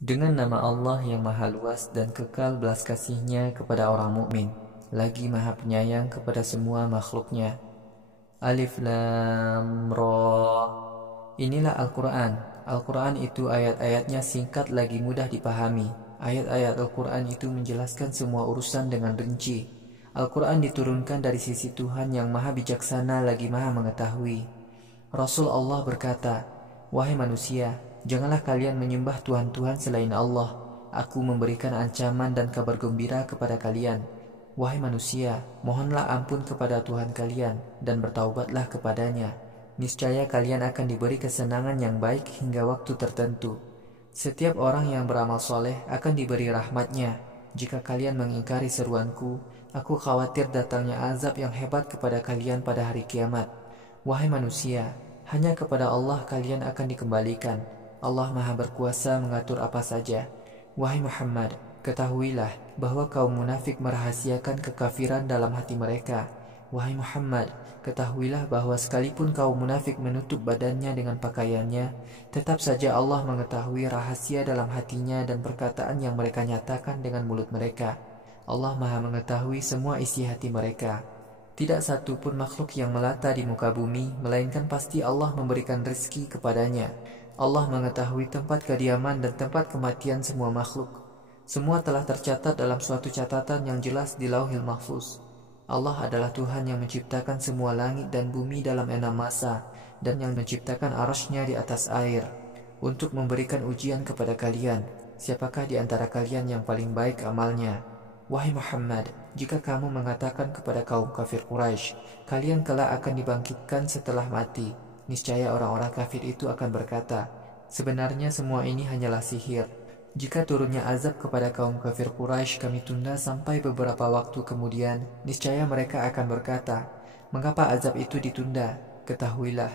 Dengan nama Allah yang maha luas dan kekal belas kasih-Nya kepada orang mukmin, lagi maha penyayang kepada semua makhluknya. Alif Lam Ra. Inilah Al-Quran. Al-Quran itu ayat-ayatnya singkat lagi mudah dipahami. Ayat-ayat Al-Quran itu menjelaskan semua urusan dengan rinci. Al-Quran diturunkan dari sisi Tuhan yang maha bijaksana lagi maha mengetahui. Rasul Allah berkata, "Wahai manusia, janganlah kalian menyembah Tuhan-Tuhan selain Allah. Aku memberikan ancaman dan kabar gembira kepada kalian. Wahai manusia, mohonlah ampun kepada Tuhan kalian dan bertaubatlah kepadanya. Niscaya kalian akan diberi kesenangan yang baik hingga waktu tertentu. Setiap orang yang beramal soleh akan diberi rahmatnya. Jika kalian mengingkari seruanku, aku khawatir datangnya azab yang hebat kepada kalian pada hari kiamat. Wahai manusia, hanya kepada Allah kalian akan dikembalikan. Allah maha berkuasa mengatur apa saja. Wahai Muhammad, ketahuilah bahwa kaum munafik merahasiakan kekafiran dalam hati mereka. Wahai Muhammad, ketahuilah bahwa sekalipun kaum munafik menutup badannya dengan pakaiannya, tetap saja Allah mengetahui rahasia dalam hatinya dan perkataan yang mereka nyatakan dengan mulut mereka. Allah maha mengetahui semua isi hati mereka. Tidak satu pun makhluk yang melata di muka bumi, melainkan pasti Allah memberikan rezeki kepadanya. Allah mengetahui tempat kediaman dan tempat kematian semua makhluk. Semua telah tercatat dalam suatu catatan yang jelas di Lauhil Mahfuz. Allah adalah Tuhan yang menciptakan semua langit dan bumi dalam 6 masa, dan yang menciptakan arasy-Nya di atas air, untuk memberikan ujian kepada kalian, siapakah di antara kalian yang paling baik amalnya. Wahai Muhammad, jika kamu mengatakan kepada kaum kafir Quraisy, kalian kelak akan dibangkitkan setelah mati, niscaya orang-orang kafir itu akan berkata, sebenarnya semua ini hanyalah sihir. Jika turunnya azab kepada kaum kafir Quraisy kami tunda sampai beberapa waktu kemudian, niscaya mereka akan berkata, mengapa azab itu ditunda? Ketahuilah,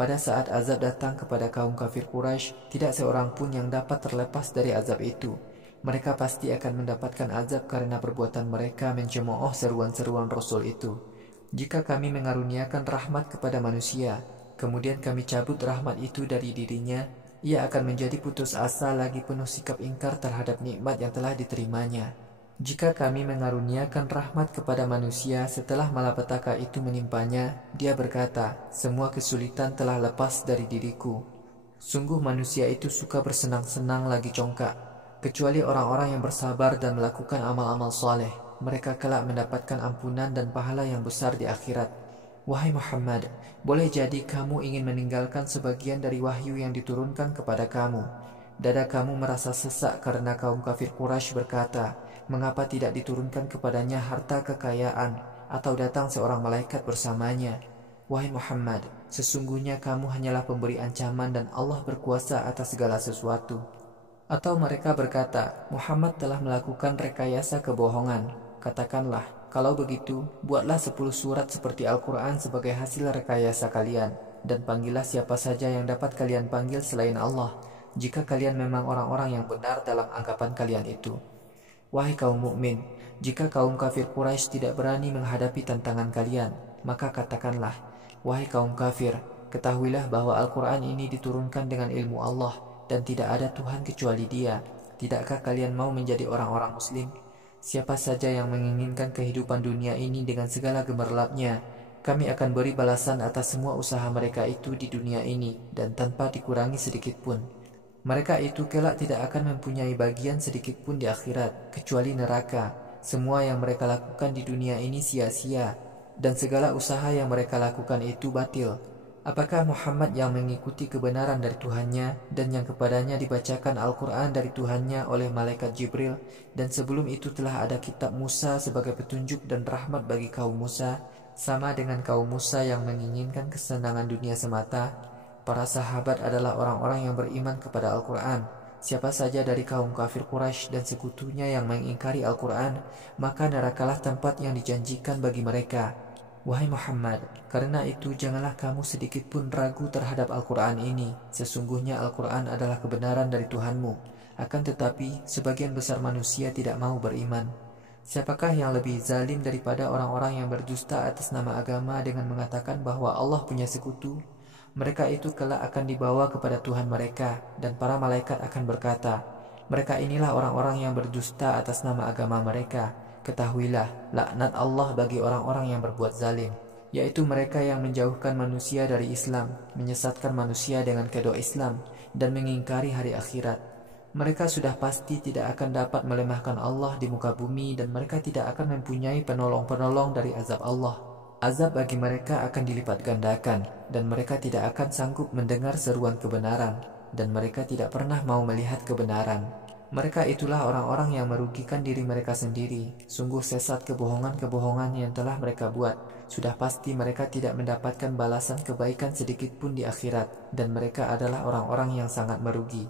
pada saat azab datang kepada kaum kafir Quraisy, tidak seorang pun yang dapat terlepas dari azab itu. Mereka pasti akan mendapatkan azab karena perbuatan mereka mencemooh seruan-seruan Rasul itu. Jika kami mengaruniakan rahmat kepada manusia, kemudian kami cabut rahmat itu dari dirinya, ia akan menjadi putus asa lagi penuh sikap ingkar terhadap nikmat yang telah diterimanya. Jika kami mengaruniakan rahmat kepada manusia setelah malapetaka itu menimpanya, dia berkata, semua kesulitan telah lepas dari diriku. Sungguh manusia itu suka bersenang-senang lagi congkak, kecuali orang-orang yang bersabar dan melakukan amal-amal soleh. Mereka kelak mendapatkan ampunan dan pahala yang besar di akhirat. Wahai Muhammad, boleh jadi kamu ingin meninggalkan sebagian dari wahyu yang diturunkan kepada kamu. Dada kamu merasa sesak karena kaum kafir Quraisy berkata, mengapa tidak diturunkan kepadanya harta kekayaan atau datang seorang malaikat bersamanya? Wahai Muhammad, sesungguhnya kamu hanyalah pemberi ancaman dan Allah berkuasa atas segala sesuatu. Atau mereka berkata, Muhammad telah melakukan rekayasa kebohongan. Katakanlah, kalau begitu, buatlah 10 surat seperti Al-Quran sebagai hasil rekayasa kalian, dan panggillah siapa saja yang dapat kalian panggil selain Allah, jika kalian memang orang-orang yang benar dalam anggapan kalian itu. Wahai kaum mukmin, jika kaum kafir Quraisy tidak berani menghadapi tantangan kalian, maka katakanlah, wahai kaum kafir, ketahuilah bahwa Al-Quran ini diturunkan dengan ilmu Allah, dan tidak ada Tuhan kecuali Dia. Tidakkah kalian mau menjadi orang-orang muslim? Siapa saja yang menginginkan kehidupan dunia ini dengan segala gemerlapnya, kami akan beri balasan atas semua usaha mereka itu di dunia ini dan tanpa dikurangi sedikit pun. Mereka itu kelak tidak akan mempunyai bagian sedikit pun di akhirat, kecuali neraka. Semua yang mereka lakukan di dunia ini sia-sia, dan segala usaha yang mereka lakukan itu batil. Apakah Muhammad yang mengikuti kebenaran dari Tuhannya dan yang kepadanya dibacakan Al-Quran dari Tuhannya oleh malaikat Jibril, dan sebelum itu telah ada kitab Musa sebagai petunjuk dan rahmat bagi kaum Musa, sama dengan kaum Musa yang menginginkan kesenangan dunia semata? Para sahabat adalah orang-orang yang beriman kepada Al-Quran. Siapa saja dari kaum kafir Quraisy dan sekutunya yang mengingkari Al-Quran, maka nerakalah tempat yang dijanjikan bagi mereka. Wahai Muhammad, karena itu janganlah kamu sedikit pun ragu terhadap Al-Quran ini. Sesungguhnya Al-Quran adalah kebenaran dari Tuhanmu. Akan tetapi, sebagian besar manusia tidak mau beriman. Siapakah yang lebih zalim daripada orang-orang yang berdusta atas nama agama dengan mengatakan bahwa Allah punya sekutu? Mereka itu kelak akan dibawa kepada Tuhan mereka, dan para malaikat akan berkata, Mereka inilah orang-orang yang berdusta atas nama agama mereka. Ketahuilah, laknat Allah bagi orang-orang yang berbuat zalim, yaitu mereka yang menjauhkan manusia dari Islam, menyesatkan manusia dengan kedok Islam, dan mengingkari hari akhirat. Mereka sudah pasti tidak akan dapat melemahkan Allah di muka bumi, dan mereka tidak akan mempunyai penolong-penolong dari azab Allah. Azab bagi mereka akan dilipat gandakan, dan mereka tidak akan sanggup mendengar seruan kebenaran, dan mereka tidak pernah mau melihat kebenaran. Mereka itulah orang-orang yang merugikan diri mereka sendiri. Sungguh sesat kebohongan-kebohongan yang telah mereka buat. Sudah pasti mereka tidak mendapatkan balasan kebaikan sedikit pun di akhirat, dan mereka adalah orang-orang yang sangat merugi.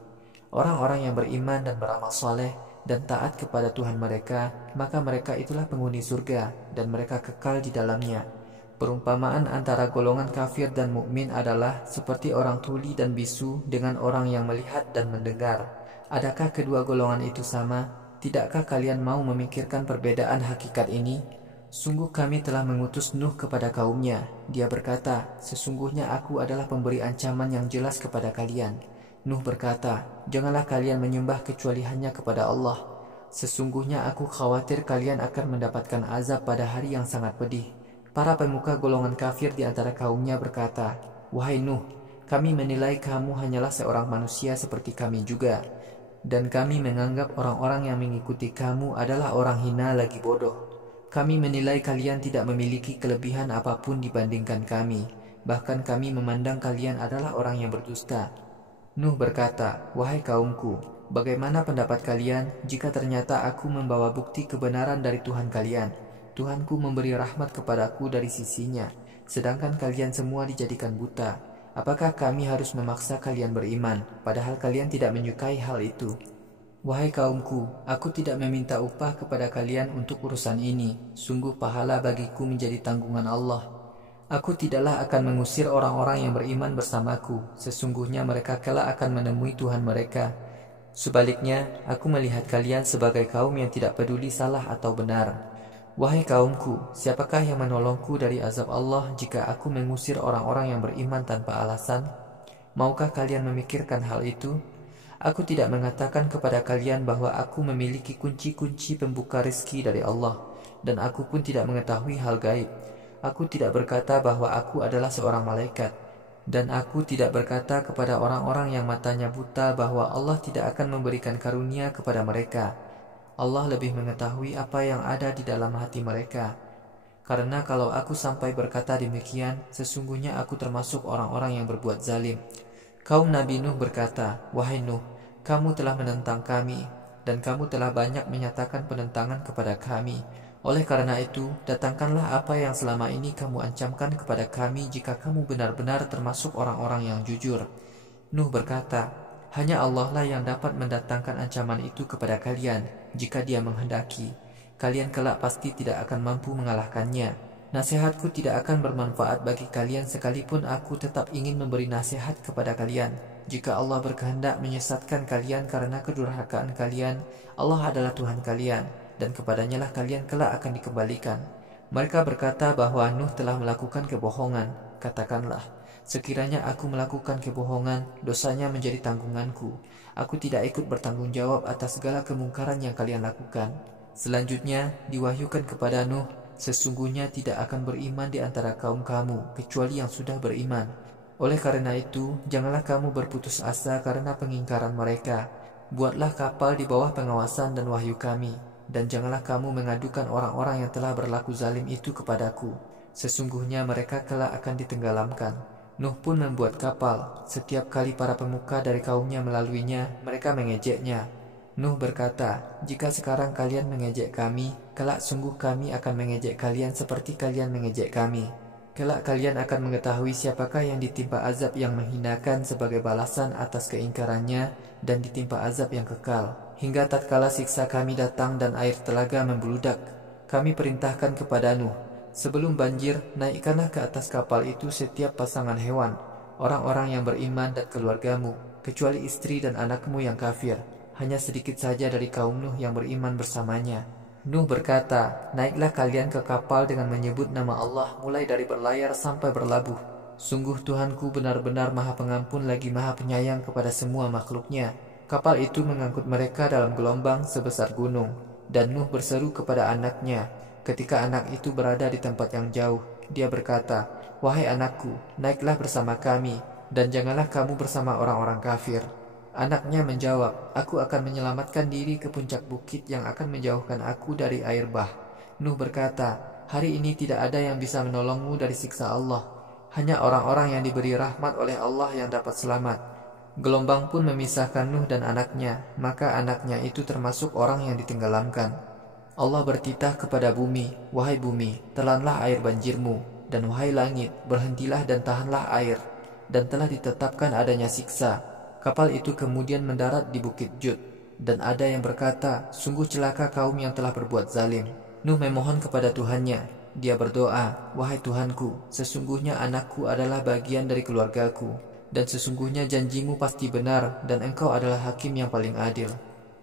Orang-orang yang beriman dan beramal soleh dan taat kepada Tuhan mereka, maka mereka itulah penghuni surga, dan mereka kekal di dalamnya. Perumpamaan antara golongan kafir dan mukmin adalah seperti orang tuli dan bisu dengan orang yang melihat dan mendengar. Adakah kedua golongan itu sama? Tidakkah kalian mau memikirkan perbedaan hakikat ini? Sungguh kami telah mengutus Nuh kepada kaumnya. Dia berkata, sesungguhnya aku adalah pemberi ancaman yang jelas kepada kalian. Nuh berkata, janganlah kalian menyembah kecuali hanya kepada Allah. Sesungguhnya aku khawatir kalian akan mendapatkan azab pada hari yang sangat pedih. Para pemuka golongan kafir di antara kaumnya berkata, wahai Nuh, kami menilai kamu hanyalah seorang manusia seperti kami juga. Dan kami menganggap orang-orang yang mengikuti kamu adalah orang hina lagi bodoh. Kami menilai kalian tidak memiliki kelebihan apapun dibandingkan kami. Bahkan kami memandang kalian adalah orang yang berdusta. Nuh berkata, wahai kaumku, bagaimana pendapat kalian jika ternyata aku membawa bukti kebenaran dari Tuhan kalian? Tuhanku memberi rahmat kepadaku dari sisinya, sedangkan kalian semua dijadikan buta. Apakah kami harus memaksa kalian beriman, padahal kalian tidak menyukai hal itu? Wahai kaumku, aku tidak meminta upah kepada kalian untuk urusan ini. Sungguh pahala bagiku menjadi tanggungan Allah. Aku tidaklah akan mengusir orang-orang yang beriman bersamaku. Sesungguhnya mereka kelak akan menemui Tuhan mereka. Sebaliknya, aku melihat kalian sebagai kaum yang tidak peduli salah atau benar. Wahai kaumku, siapakah yang menolongku dari azab Allah jika aku mengusir orang-orang yang beriman tanpa alasan? Maukah kalian memikirkan hal itu? Aku tidak mengatakan kepada kalian bahwa aku memiliki kunci-kunci pembuka rezeki dari Allah, dan aku pun tidak mengetahui hal gaib. Aku tidak berkata bahwa aku adalah seorang malaikat, dan aku tidak berkata kepada orang-orang yang matanya buta bahwa Allah tidak akan memberikan karunia kepada mereka. Allah lebih mengetahui apa yang ada di dalam hati mereka. Karena kalau aku sampai berkata demikian, sesungguhnya aku termasuk orang-orang yang berbuat zalim. Kaum Nabi Nuh berkata, wahai Nuh, kamu telah menentang kami, dan kamu telah banyak menyatakan penentangan kepada kami. Oleh karena itu, datangkanlah apa yang selama ini kamu ancamkan kepada kami jika kamu benar-benar termasuk orang-orang yang jujur. Nuh berkata, hanya Allah lah yang dapat mendatangkan ancaman itu kepada kalian jika Dia menghendaki. Kalian kelak pasti tidak akan mampu mengalahkannya. Nasihatku tidak akan bermanfaat bagi kalian sekalipun aku tetap ingin memberi nasihat kepada kalian. Jika Allah berkehendak menyesatkan kalian karena kedurhakaan kalian, Allah adalah Tuhan kalian, dan kepadanya lah kalian kelak akan dikembalikan. Mereka berkata bahwa Nuh telah melakukan kebohongan. Katakanlah, sekiranya aku melakukan kebohongan, dosanya menjadi tanggunganku. Aku tidak ikut bertanggung jawab atas segala kemungkaran yang kalian lakukan. Selanjutnya, diwahyukan kepada Nuh, sesungguhnya tidak akan beriman di antara kaum kamu, kecuali yang sudah beriman. Oleh karena itu, janganlah kamu berputus asa karena pengingkaran mereka. Buatlah kapal di bawah pengawasan dan wahyu kami, dan janganlah kamu mengadukan orang-orang yang telah berlaku zalim itu kepadaku. Sesungguhnya mereka kelak akan ditenggelamkan. Nuh pun membuat kapal. Setiap kali para pemuka dari kaumnya melaluinya, mereka mengejeknya. Nuh berkata, jika sekarang kalian mengejek kami, kelak sungguh kami akan mengejek kalian seperti kalian mengejek kami. Kelak kalian akan mengetahui siapakah yang ditimpa azab yang menghinakan sebagai balasan atas keingkarannya dan ditimpa azab yang kekal. Hingga tatkala siksa kami datang dan air telaga membludak, kami perintahkan kepada Nuh, sebelum banjir, naikkanlah ke atas kapal itu setiap pasangan hewan, orang-orang yang beriman dan keluargamu, kecuali istri dan anakmu yang kafir. Hanya sedikit saja dari kaum Nuh yang beriman bersamanya. Nuh berkata, naiklah kalian ke kapal dengan menyebut nama Allah mulai dari berlayar sampai berlabuh. Sungguh Tuhanku benar-benar maha pengampun lagi maha penyayang kepada semua makhluknya. Kapal itu mengangkut mereka dalam gelombang sebesar gunung, dan Nuh berseru kepada anaknya. Ketika anak itu berada di tempat yang jauh, dia berkata, "Wahai anakku, naiklah bersama kami, dan janganlah kamu bersama orang-orang kafir." Anaknya menjawab, "Aku akan menyelamatkan diri ke puncak bukit yang akan menjauhkan aku dari air bah." Nuh berkata, "Hari ini tidak ada yang bisa menolongmu dari siksa Allah. Hanya orang-orang yang diberi rahmat oleh Allah yang dapat selamat." Gelombang pun memisahkan Nuh dan anaknya, maka anaknya itu termasuk orang yang ditenggelamkan. Allah bertitah kepada bumi, "Wahai bumi, telanlah air banjirmu, dan wahai langit, berhentilah dan tahanlah air." Dan telah ditetapkan adanya siksa. Kapal itu kemudian mendarat di Bukit Jud, dan ada yang berkata, "Sungguh celaka kaum yang telah berbuat zalim." Nuh memohon kepada Tuhannya. Dia berdoa, "Wahai Tuhanku, sesungguhnya anakku adalah bagian dari keluargaku, dan sesungguhnya janjimu pasti benar, dan engkau adalah hakim yang paling adil."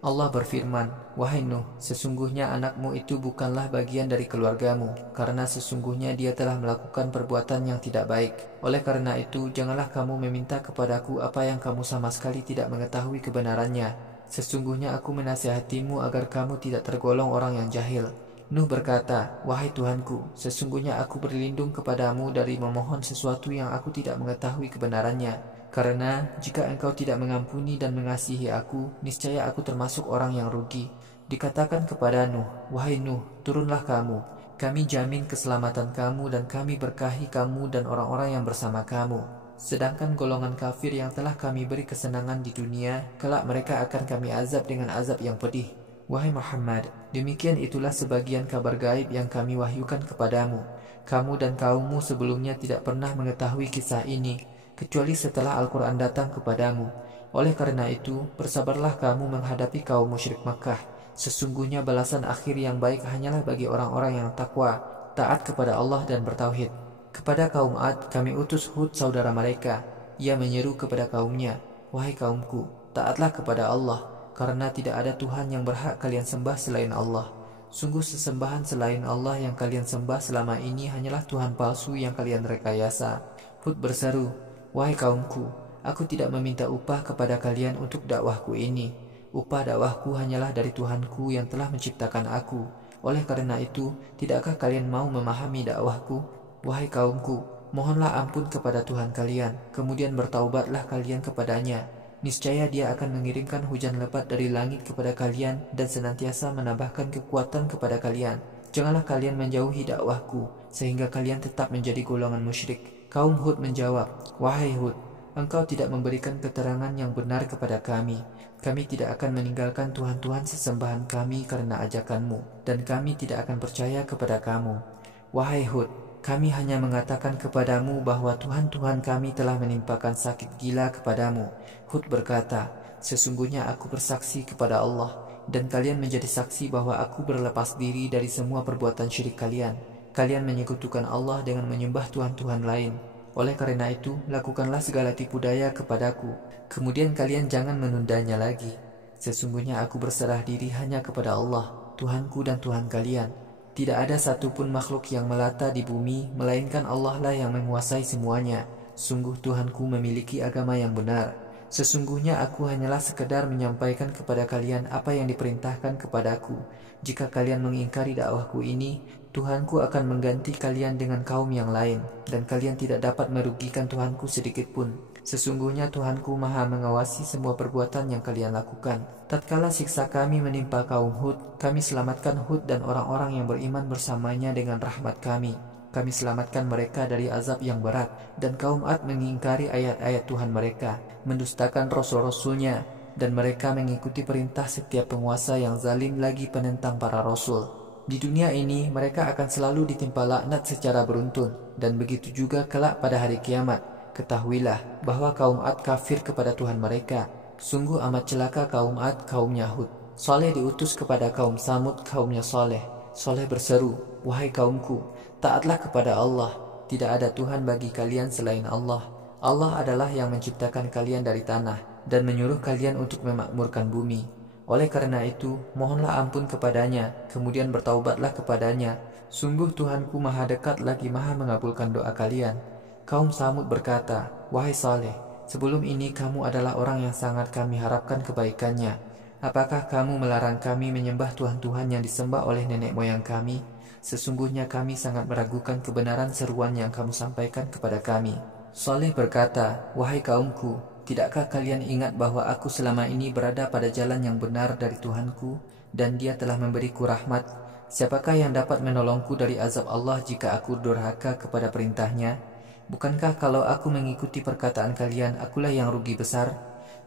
Allah berfirman, "Wahai Nuh, sesungguhnya anakmu itu bukanlah bagian dari keluargamu, karena sesungguhnya dia telah melakukan perbuatan yang tidak baik. Oleh karena itu, janganlah kamu meminta kepadaku apa yang kamu sama sekali tidak mengetahui kebenarannya. Sesungguhnya aku menasihatimu agar kamu tidak tergolong orang yang jahil." Nuh berkata, "Wahai Tuhanku, sesungguhnya aku berlindung kepadamu dari memohon sesuatu yang aku tidak mengetahui kebenarannya. Karena jika engkau tidak mengampuni dan mengasihi aku, niscaya aku termasuk orang yang rugi." Dikatakan kepada Nuh, "Wahai Nuh, turunlah kamu. Kami jamin keselamatan kamu dan kami berkahi kamu dan orang-orang yang bersama kamu. Sedangkan golongan kafir yang telah kami beri kesenangan di dunia, kelak mereka akan kami azab dengan azab yang pedih." Wahai Muhammad, demikian itulah sebagian kabar gaib yang kami wahyukan kepadamu. Kamu dan kaummu sebelumnya tidak pernah mengetahui kisah ini, kecuali setelah Al-Quran datang kepadamu. Oleh karena itu, bersabarlah kamu menghadapi kaum musyrik Makkah. Sesungguhnya balasan akhir yang baik hanyalah bagi orang-orang yang takwa, taat kepada Allah dan bertauhid. Kepada kaum Ad, kami utus Hud saudara mereka. Ia menyeru kepada kaumnya, "Wahai kaumku, taatlah kepada Allah, karena tidak ada Tuhan yang berhak kalian sembah selain Allah. Sungguh sesembahan selain Allah yang kalian sembah selama ini hanyalah Tuhan palsu yang kalian rekayasa." Hud berseru, "Wahai kaumku, aku tidak meminta upah kepada kalian untuk dakwahku ini. Upah dakwahku hanyalah dari Tuhanku yang telah menciptakan aku. Oleh karena itu, tidakkah kalian mau memahami dakwahku? Wahai kaumku, mohonlah ampun kepada Tuhan kalian, kemudian bertaubatlah kalian kepadanya. Niscaya dia akan mengirimkan hujan lebat dari langit kepada kalian dan senantiasa menambahkan kekuatan kepada kalian. Janganlah kalian menjauhi dakwahku, sehingga kalian tetap menjadi golongan musyrik." Kaum Hud menjawab, "Wahai Hud, engkau tidak memberikan keterangan yang benar kepada kami. Kami tidak akan meninggalkan Tuhan-Tuhan sesembahan kami karena ajakanmu, dan kami tidak akan percaya kepada kamu. Wahai Hud, kami hanya mengatakan kepadamu bahwa Tuhan-Tuhan kami telah menimpakan sakit gila kepadamu." Hud berkata, "Sesungguhnya aku bersaksi kepada Allah, dan kalian menjadi saksi bahwa aku berlepas diri dari semua perbuatan syirik kalian. Kalian menyekutukan Allah dengan menyembah Tuhan-Tuhan lain. Oleh karena itu, lakukanlah segala tipu daya kepadaku. Kemudian kalian jangan menundanya lagi. Sesungguhnya aku berserah diri hanya kepada Allah, Tuhanku dan Tuhan kalian. Tidak ada satupun makhluk yang melata di bumi, melainkan Allah lah yang menguasai semuanya. Sungguh Tuhanku memiliki agama yang benar. Sesungguhnya aku hanyalah sekedar menyampaikan kepada kalian apa yang diperintahkan kepadaku. Jika kalian mengingkari dakwahku ini, Tuhanku akan mengganti kalian dengan kaum yang lain, dan kalian tidak dapat merugikan Tuhanku sedikit pun. Sesungguhnya Tuhanku maha mengawasi semua perbuatan yang kalian lakukan." Tatkala siksa kami menimpa kaum Hud, kami selamatkan Hud dan orang-orang yang beriman bersamanya dengan rahmat kami. Kami selamatkan mereka dari azab yang berat, dan kaum Ad mengingkari ayat-ayat Tuhan mereka, mendustakan rasul-rasulnya, dan mereka mengikuti perintah setiap penguasa yang zalim lagi penentang para rasul. Di dunia ini mereka akan selalu ditimpa laknat secara beruntun, dan begitu juga kelak pada hari kiamat. Ketahuilah bahwa kaum Ad kafir kepada Tuhan mereka. Sungguh amat celaka kaum Ad, kaumnya Hud. Saleh diutus kepada kaum Samud, kaumnya Saleh. Saleh berseru, "Wahai kaumku, taatlah kepada Allah. Tidak ada Tuhan bagi kalian selain Allah. Allah adalah yang menciptakan kalian dari tanah dan menyuruh kalian untuk memakmurkan bumi. Oleh karena itu, mohonlah ampun kepadanya, kemudian bertaubatlah kepadanya. Sungguh Tuhanku maha dekat lagi maha mengabulkan doa kalian." Kaum Samud berkata, "Wahai Saleh, sebelum ini kamu adalah orang yang sangat kami harapkan kebaikannya. Apakah kamu melarang kami menyembah Tuhan-Tuhan yang disembah oleh nenek moyang kami? Sesungguhnya kami sangat meragukan kebenaran seruan yang kamu sampaikan kepada kami. Saleh berkata, wahai kaumku, tidakkah kalian ingat bahwa aku selama ini berada pada jalan yang benar dari Tuhanku, dan Dia telah memberiku rahmat? Siapakah yang dapat menolongku dari azab Allah jika aku durhaka kepada perintahnya? Bukankah kalau aku mengikuti perkataan kalian, akulah yang rugi besar?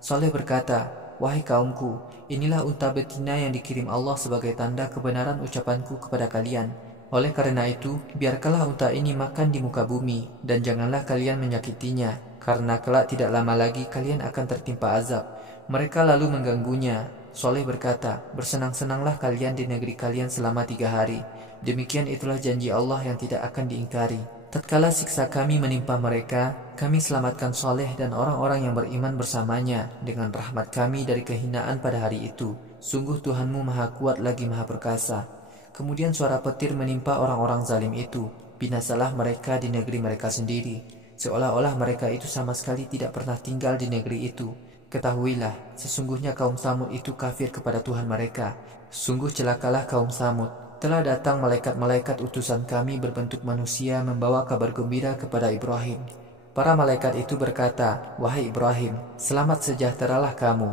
Saleh berkata, wahai kaumku, inilah unta betina yang dikirim Allah sebagai tanda kebenaran ucapanku kepada kalian. Oleh karena itu, biarkanlah unta ini makan di muka bumi, dan janganlah kalian menyakitinya, karena kelak tidak lama lagi kalian akan tertimpa azab. Mereka lalu mengganggunya. Saleh berkata, bersenang-senanglah kalian di negeri kalian selama 3 hari. Demikian itulah janji Allah yang tidak akan diingkari. Tatkala siksa kami menimpa mereka, kami selamatkan Saleh dan orang-orang yang beriman bersamanya dengan rahmat kami dari kehinaan pada hari itu. Sungguh Tuhanmu Maha Kuat lagi Maha Perkasa. Kemudian suara petir menimpa orang-orang zalim itu. Binasalah mereka di negeri mereka sendiri, seolah-olah mereka itu sama sekali tidak pernah tinggal di negeri itu. Ketahuilah, sesungguhnya kaum Samud itu kafir kepada Tuhan mereka. Sungguh celakalah kaum Samud. Telah datang malaikat-malaikat utusan kami berbentuk manusia membawa kabar gembira kepada Ibrahim. Para malaikat itu berkata, wahai Ibrahim, selamat sejahteralah kamu.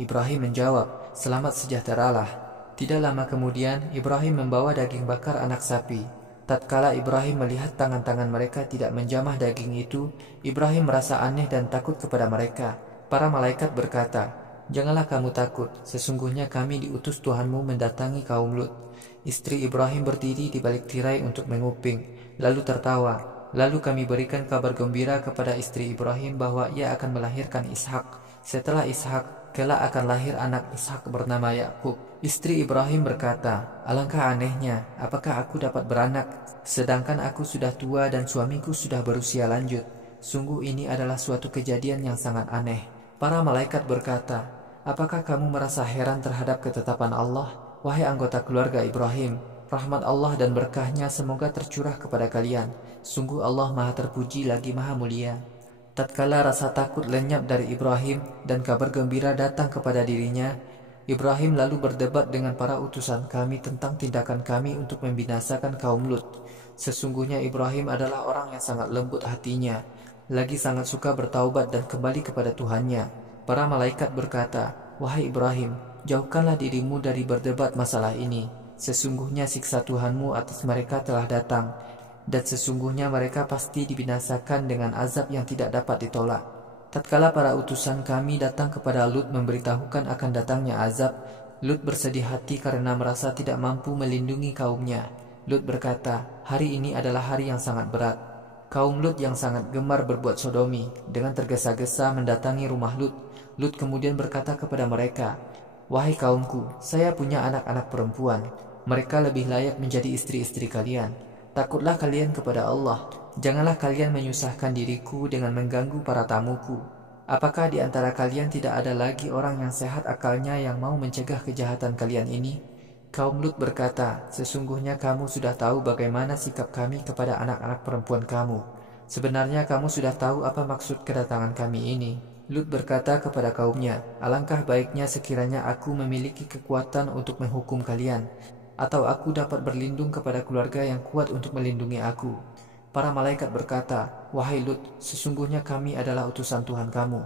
Ibrahim menjawab, selamat sejahteralah. Tidak lama kemudian, Ibrahim membawa daging bakar anak sapi. Tatkala Ibrahim melihat tangan-tangan mereka tidak menjamah daging itu, Ibrahim merasa aneh dan takut kepada mereka. Para malaikat berkata, janganlah kamu takut, sesungguhnya kami diutus Tuhanmu mendatangi kaum Lut. Istri Ibrahim berdiri di balik tirai untuk menguping, lalu tertawa. Lalu kami berikan kabar gembira kepada istri Ibrahim bahwa ia akan melahirkan Ishak. Setelah Ishak, kelak akan lahir anak Ishak bernama Yakub. Istri Ibrahim berkata, alangkah anehnya, apakah aku dapat beranak, sedangkan aku sudah tua dan suamiku sudah berusia lanjut. Sungguh ini adalah suatu kejadian yang sangat aneh. Para malaikat berkata, apakah kamu merasa heran terhadap ketetapan Allah? Wahai anggota keluarga Ibrahim, rahmat Allah dan berkahnya semoga tercurah kepada kalian. Sungguh Allah Maha Terpuji lagi Maha Mulia. Tatkala rasa takut lenyap dari Ibrahim dan kabar gembira datang kepada dirinya, Ibrahim lalu berdebat dengan para utusan kami tentang tindakan kami untuk membinasakan kaum Lut. Sesungguhnya Ibrahim adalah orang yang sangat lembut hatinya, lagi sangat suka bertaubat dan kembali kepada Tuhannya. Para malaikat berkata, wahai Ibrahim, jauhkanlah dirimu dari berdebat masalah ini. Sesungguhnya siksa Tuhanmu atas mereka telah datang, dan sesungguhnya mereka pasti dibinasakan dengan azab yang tidak dapat ditolak. Tatkala para utusan kami datang kepada Lut memberitahukan akan datangnya azab, Lut bersedih hati karena merasa tidak mampu melindungi kaumnya. Lut berkata, hari ini adalah hari yang sangat berat. Kaum Lut yang sangat gemar berbuat sodomi dengan tergesa-gesa mendatangi rumah Lut. Lut kemudian berkata kepada mereka, wahai kaumku, saya punya anak-anak perempuan. Mereka lebih layak menjadi istri-istri kalian. Takutlah kalian kepada Allah. Janganlah kalian menyusahkan diriku dengan mengganggu para tamuku. Apakah di antara kalian tidak ada lagi orang yang sehat akalnya yang mau mencegah kejahatan kalian ini? Kaum Lut berkata, sesungguhnya kamu sudah tahu bagaimana sikap kami kepada anak-anak perempuan kamu. Sebenarnya kamu sudah tahu apa maksud kedatangan kami ini. Lut berkata kepada kaumnya, alangkah baiknya sekiranya aku memiliki kekuatan untuk menghukum kalian, atau aku dapat berlindung kepada keluarga yang kuat untuk melindungi aku. Para malaikat berkata, wahai Lut, sesungguhnya kami adalah utusan Tuhan kamu.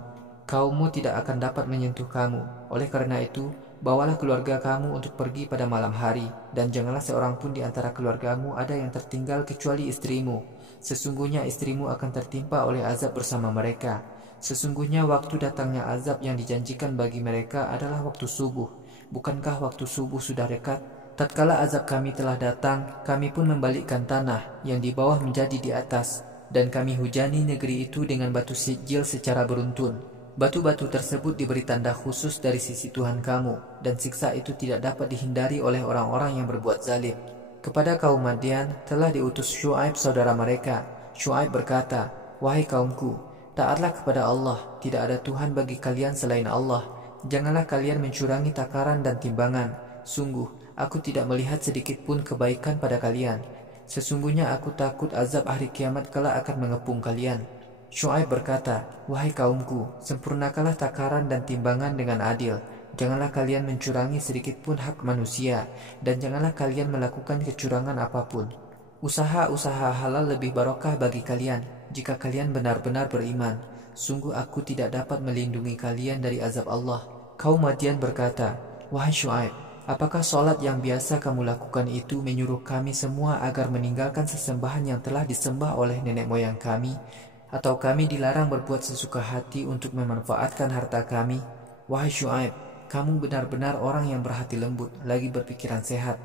Kaummu tidak akan dapat menyentuh kamu. Oleh karena itu, bawalah keluarga kamu untuk pergi pada malam hari, dan janganlah seorang pun di antara keluargamu ada yang tertinggal kecuali istrimu. Sesungguhnya istrimu akan tertimpa oleh azab bersama mereka. Sesungguhnya waktu datangnya azab yang dijanjikan bagi mereka adalah waktu subuh. Bukankah waktu subuh sudah dekat? Tatkala azab kami telah datang, kami pun membalikkan tanah yang di bawah menjadi di atas, dan kami hujani negeri itu dengan batu sijil secara beruntun. Batu-batu tersebut diberi tanda khusus dari sisi Tuhan kamu, dan siksa itu tidak dapat dihindari oleh orang-orang yang berbuat zalim. Kepada kaum Madian telah diutus Syuaib saudara mereka. Syuaib berkata, wahai kaumku, taatlah kepada Allah, tidak ada Tuhan bagi kalian selain Allah. Janganlah kalian mencurangi takaran dan timbangan. Sungguh, aku tidak melihat sedikit pun kebaikan pada kalian. Sesungguhnya aku takut azab hari kiamat kelak akan mengepung kalian. Syuaib berkata, "Wahai kaumku, sempurnakanlah takaran dan timbangan dengan adil. Janganlah kalian mencurangi sedikit pun hak manusia, dan janganlah kalian melakukan kecurangan apapun. Usaha-usaha halal lebih barokah bagi kalian, jika kalian benar-benar beriman. Sungguh aku tidak dapat melindungi kalian dari azab Allah." Kaum Madian berkata, "Wahai Syuaib, apakah solat yang biasa kamu lakukan itu menyuruh kami semua agar meninggalkan sesembahan yang telah disembah oleh nenek moyang kami? Atau kami dilarang berbuat sesuka hati untuk memanfaatkan harta kami? Wahai Syuaib, kamu benar-benar orang yang berhati lembut, lagi berpikiran sehat."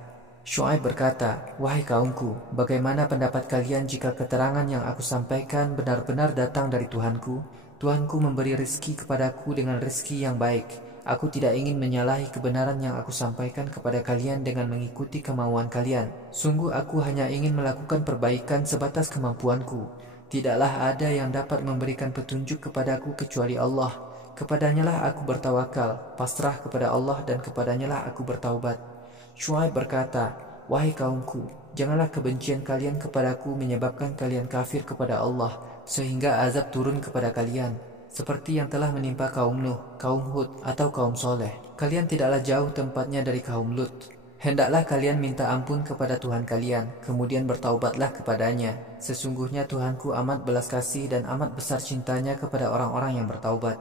Syuaib berkata, "Wahai kaumku, bagaimana pendapat kalian jika keterangan yang aku sampaikan benar-benar datang dari Tuhanku? Tuhanku memberi rezeki kepadaku dengan rezeki yang baik. Aku tidak ingin menyalahi kebenaran yang aku sampaikan kepada kalian dengan mengikuti kemauan kalian. Sungguh aku hanya ingin melakukan perbaikan sebatas kemampuanku. Tidaklah ada yang dapat memberikan petunjuk kepadaku kecuali Allah. Kepadanyalah aku bertawakal, pasrah kepada Allah, dan kepadanyalah aku bertaubat." Syuaib berkata, "Wahai kaumku, janganlah kebencian kalian kepadaku menyebabkan kalian kafir kepada Allah, sehingga azab turun kepada kalian, seperti yang telah menimpa kaum Nuh, kaum Hud, atau kaum Soleh. Kalian tidaklah jauh tempatnya dari kaum Lut. Hendaklah kalian minta ampun kepada Tuhan kalian, kemudian bertaubatlah kepadanya. Sesungguhnya Tuhanku amat belas kasih dan amat besar cintanya kepada orang-orang yang bertaubat."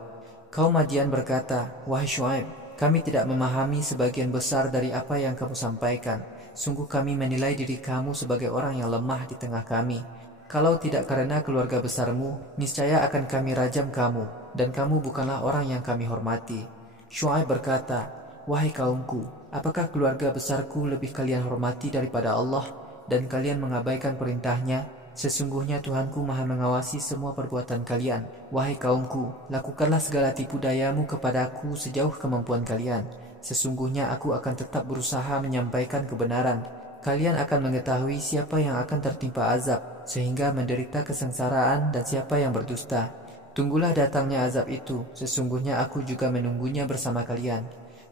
Kaum Madian berkata, "Wahai Syuaib, kami tidak memahami sebagian besar dari apa yang kamu sampaikan. Sungguh kami menilai diri kamu sebagai orang yang lemah di tengah kami. Kalau tidak karena keluarga besarmu, niscaya akan kami rajam kamu, dan kamu bukanlah orang yang kami hormati." Syuaib berkata, "Wahai kaumku, apakah keluarga besarku lebih kalian hormati daripada Allah, dan kalian mengabaikan perintahnya? Sesungguhnya Tuhanku maha mengawasi semua perbuatan kalian. Wahai kaumku, lakukanlah segala tipu dayamu kepadaku sejauh kemampuan kalian. Sesungguhnya aku akan tetap berusaha menyampaikan kebenaran. Kalian akan mengetahui siapa yang akan tertimpa azab, sehingga menderita kesengsaraan, dan siapa yang berdusta. Tunggulah datangnya azab itu, sesungguhnya aku juga menunggunya bersama kalian."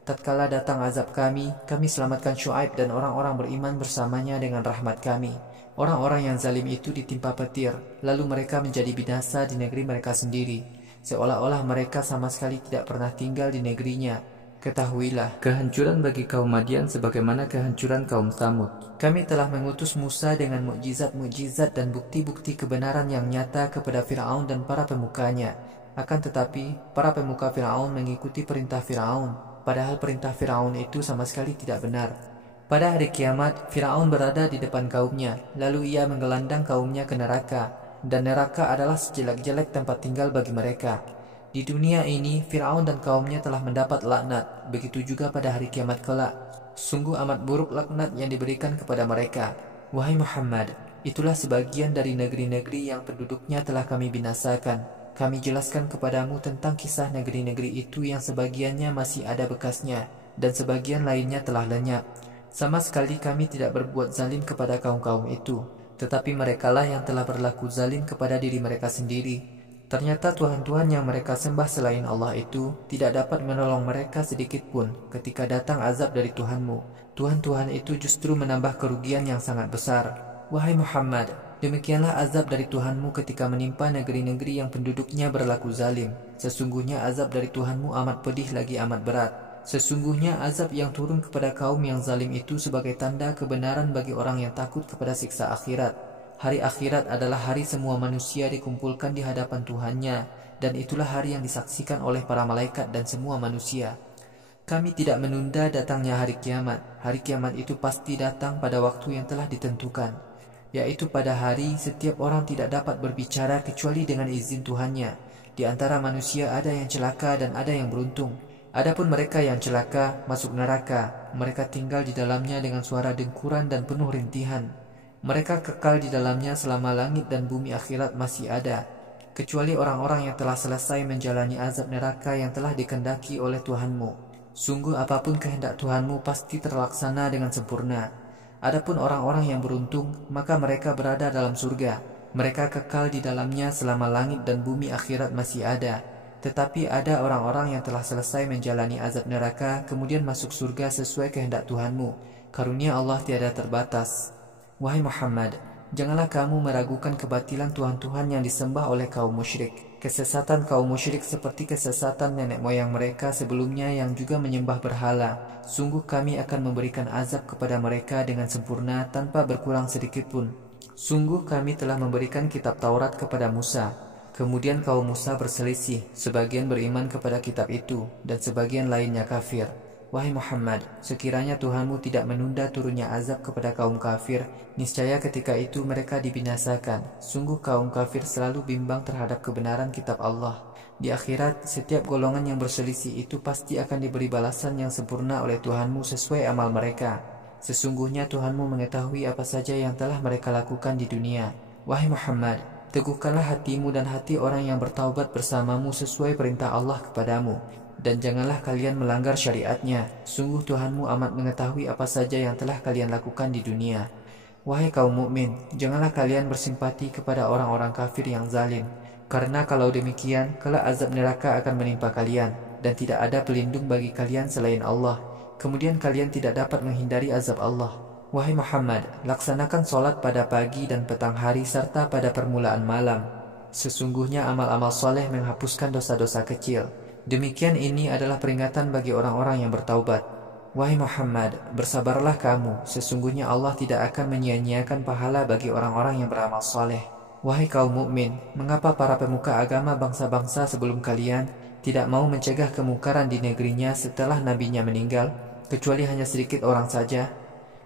Tatkala datang azab kami selamatkan Syuaib dan orang-orang beriman bersamanya dengan rahmat kami. Orang-orang yang zalim itu ditimpa petir, lalu mereka menjadi binasa di negeri mereka sendiri, seolah-olah mereka sama sekali tidak pernah tinggal di negerinya. Ketahuilah, kehancuran bagi kaum Madian sebagaimana kehancuran kaum Tsamud. Kami telah mengutus Musa dengan mukjizat-mukjizat dan bukti-bukti kebenaran yang nyata kepada Firaun dan para pemukanya. Akan tetapi, para pemuka Firaun mengikuti perintah Firaun, padahal perintah Firaun itu sama sekali tidak benar. Pada hari kiamat, Firaun berada di depan kaumnya, lalu ia menggelandang kaumnya ke neraka, dan neraka adalah sejelek-jelek tempat tinggal bagi mereka. Di dunia ini, Firaun dan kaumnya telah mendapat laknat, begitu juga pada hari kiamat kelak. Sungguh amat buruk laknat yang diberikan kepada mereka. Wahai Muhammad, itulah sebagian dari negeri-negeri yang penduduknya telah kami binasakan. Kami jelaskan kepadamu tentang kisah negeri-negeri itu yang sebagiannya masih ada bekasnya, dan sebagian lainnya telah lenyap. Sama sekali kami tidak berbuat zalim kepada kaum-kaum itu, tetapi merekalah yang telah berlaku zalim kepada diri mereka sendiri. Ternyata Tuhan-Tuhan yang mereka sembah selain Allah itu tidak dapat menolong mereka sedikit pun ketika datang azab dari Tuhanmu. Tuhan-Tuhan itu justru menambah kerugian yang sangat besar. Wahai Muhammad, demikianlah azab dari Tuhanmu ketika menimpa negeri-negeri yang penduduknya berlaku zalim. Sesungguhnya azab dari Tuhanmu amat pedih lagi amat berat. Sesungguhnya azab yang turun kepada kaum yang zalim itu sebagai tanda kebenaran bagi orang yang takut kepada siksa akhirat. Hari akhirat adalah hari semua manusia dikumpulkan di hadapan Tuhannya, dan itulah hari yang disaksikan oleh para malaikat dan semua manusia. Kami tidak menunda datangnya hari kiamat. Hari kiamat itu pasti datang pada waktu yang telah ditentukan, yaitu pada hari setiap orang tidak dapat berbicara kecuali dengan izin Tuhannya. Di antara manusia ada yang celaka dan ada yang beruntung. Adapun mereka yang celaka masuk neraka, mereka tinggal di dalamnya dengan suara dengkuran dan penuh rintihan. Mereka kekal di dalamnya selama langit dan bumi akhirat masih ada, kecuali orang-orang yang telah selesai menjalani azab neraka yang telah dikehendaki oleh Tuhanmu. Sungguh apapun kehendak Tuhanmu pasti terlaksana dengan sempurna. Adapun orang-orang yang beruntung, maka mereka berada dalam surga. Mereka kekal di dalamnya selama langit dan bumi akhirat masih ada. Tetapi ada orang-orang yang telah selesai menjalani azab neraka kemudian masuk surga sesuai kehendak Tuhanmu. Karunia Allah tiada terbatas. Wahai Muhammad, Janganlah kamu meragukan kebatilan Tuhan-Tuhan yang disembah oleh kaum musyrik. Kesesatan kaum musyrik seperti kesesatan nenek moyang mereka sebelumnya yang juga menyembah berhala. Sungguh kami akan memberikan azab kepada mereka dengan sempurna tanpa berkurang sedikit pun. Sungguh kami telah memberikan kitab Taurat kepada Musa. Kemudian kaum Musa berselisih, sebagian beriman kepada kitab itu dan sebagian lainnya kafir. Wahai Muhammad, sekiranya Tuhanmu tidak menunda turunnya azab kepada kaum kafir, niscaya ketika itu mereka dibinasakan. Sungguh kaum kafir selalu bimbang terhadap kebenaran kitab Allah. Di akhirat, setiap golongan yang berselisih itu pasti akan diberi balasan yang sempurna oleh Tuhanmu sesuai amal mereka. Sesungguhnya Tuhanmu mengetahui apa saja yang telah mereka lakukan di dunia. Wahai Muhammad, teguhkanlah hatimu dan hati orang yang bertaubat bersamamu sesuai perintah Allah kepadamu. Dan janganlah kalian melanggar syariatnya. Sungguh Tuhanmu amat mengetahui apa saja yang telah kalian lakukan di dunia. Wahai kaum mukmin, janganlah kalian bersimpati kepada orang-orang kafir yang zalim. Karena kalau demikian, kelak azab neraka akan menimpa kalian, dan tidak ada pelindung bagi kalian selain Allah. Kemudian kalian tidak dapat menghindari azab Allah. Wahai Muhammad, laksanakan solat pada pagi dan petang hari serta pada permulaan malam. Sesungguhnya amal-amal soleh menghapuskan dosa-dosa kecil. Demikian ini adalah peringatan bagi orang-orang yang bertaubat. Wahai Muhammad, bersabarlah kamu, sesungguhnya Allah tidak akan menyia-nyiakan pahala bagi orang-orang yang beramal soleh. Wahai kaum mukmin, mengapa para pemuka agama bangsa-bangsa sebelum kalian tidak mau mencegah kemungkaran di negerinya setelah nabinya meninggal, kecuali hanya sedikit orang saja?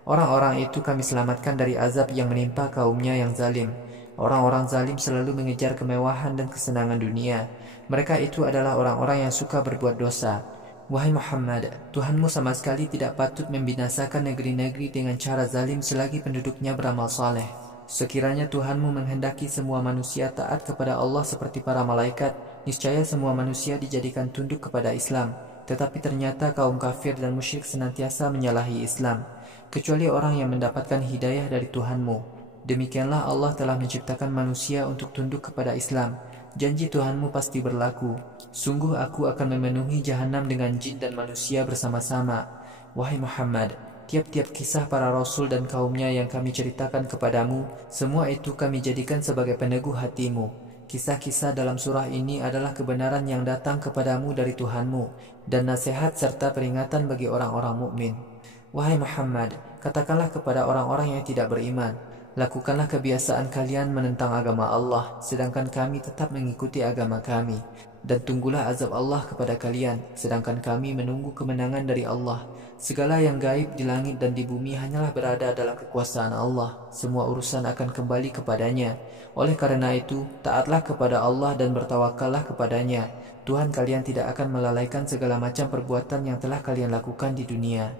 Orang-orang itu kami selamatkan dari azab yang menimpa kaumnya yang zalim. Orang-orang zalim selalu mengejar kemewahan dan kesenangan dunia. Mereka itu adalah orang-orang yang suka berbuat dosa. Wahai Muhammad, Tuhanmu sama sekali tidak patut membinasakan negeri-negeri dengan cara zalim selagi penduduknya beramal saleh. Sekiranya Tuhanmu menghendaki semua manusia taat kepada Allah seperti para malaikat, niscaya semua manusia dijadikan tunduk kepada Islam. Tetapi ternyata kaum kafir dan musyrik senantiasa menyalahi Islam, kecuali orang yang mendapatkan hidayah dari Tuhanmu. Demikianlah Allah telah menciptakan manusia untuk tunduk kepada Islam. Janji Tuhanmu pasti berlaku. Sungguh aku akan memenuhi jahanam dengan jin dan manusia bersama-sama. Wahai Muhammad, tiap-tiap kisah para rasul dan kaumnya yang kami ceritakan kepadamu, semua itu kami jadikan sebagai peneguh hatimu. Kisah-kisah dalam surah ini adalah kebenaran yang datang kepadamu dari Tuhanmu, dan nasihat serta peringatan bagi orang-orang mukmin. Wahai Muhammad, katakanlah kepada orang-orang yang tidak beriman, lakukanlah kebiasaan kalian menentang agama Allah, sedangkan kami tetap mengikuti agama kami. Dan tunggulah azab Allah kepada kalian, sedangkan kami menunggu kemenangan dari Allah. Segala yang gaib di langit dan di bumi hanyalah berada dalam kekuasaan Allah. Semua urusan akan kembali kepadanya. Oleh karena itu, taatlah kepada Allah dan bertawakallah kepadanya. Tuhan kalian tidak akan melalaikan segala macam perbuatan yang telah kalian lakukan di dunia.